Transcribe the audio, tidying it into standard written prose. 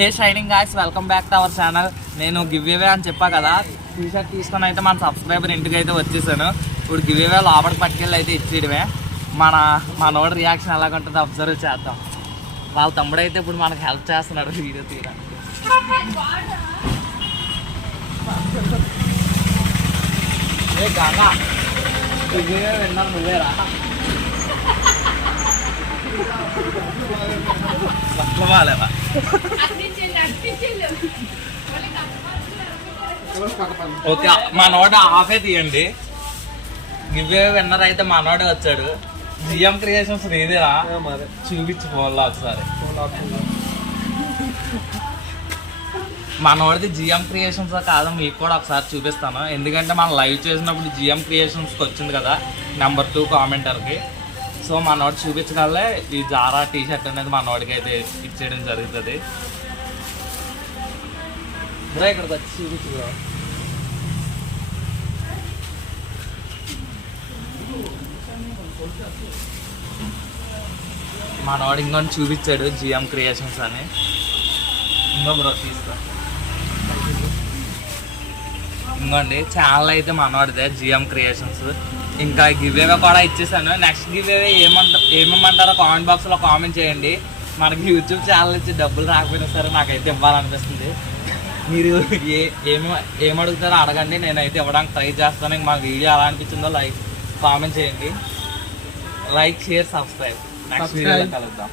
Hey shining guys, welcome back to our channel. నేను give away అని చెప్పా కదా, టీషర్ట్ తీసుకొని అయితే మన సబ్స్క్రైబర్ ఇంటికి అయితే వచ్చేసాను. ఇప్పుడు గివ్ అవే లోపలికి పట్టుకెళ్ళి అయితే ఇచ్చేయడమే. మనోడి రియాక్షన్ ఎలాగుంటుందో అబ్జర్వ్ చేద్దాం. వాళ్ళ తమ్ముడు అయితే ఇప్పుడు మనకు హెల్ప్ చేస్తున్నాడు వీడియో తీయడానికి. ఏ గంగా, గివ్ అవే విన్నారు నువ్వేరా? ఓకే, మనోడు ఆఫే తీయండి. గివ్ అవే విన్నర్ అయితే మనోడే వచ్చాడు. జిఎం క్రియేషన్స్ నీదేరా, చూపించి ఫోన్లో ఒకసారి. మనోడిది జిఎం క్రియేషన్స్ కాదు, మీకు కూడా ఒకసారి చూపిస్తాను. ఎందుకంటే మనం లైవ్ చేసినప్పుడు జిఎం క్రియేషన్స్కి వచ్చింది కదా నెంబర్ 2 కామెంటర్కి. సో మనోడు చూపించగలే ఈ జారా టీ షర్ట్ అనేది మనోడికి అయితే ఇచ్చేయడం జరుగుతుంది. ఇక్కడికి వచ్చి చూపించు. మనోడు ఇంకొని చూపించాడు జిఎం క్రియేషన్స్ అని. ఇంకో బ్రో తీసుకో. ఇంకోండి ఛానల్ అయితే మనోడిదే జిఎం క్రియేషన్స్. ఇంకా గివ్ అవే కూడా ఇచ్చేసాను. నెక్స్ట్ గివ్ అవే ఏమేమంటారో కామెంట్ బాక్స్లో కామెంట్ చేయండి. మనకి యూట్యూబ్ ఛానల్ ఇచ్చి డబ్బులు రాకపోయినా సరే నాకైతే ఇవ్వాలనిపిస్తుంది. మీరు ఏమడుగుతారో అడగండి, నేనైతే ఇవ్వడానికి ట్రై చేస్తాను. మా వీడియో ఎలా అనిపించిందో కామెంట్ చేయండి. Like, share, subscribe. నెక్స్ట్ వీడియోలో కలుద్దాం.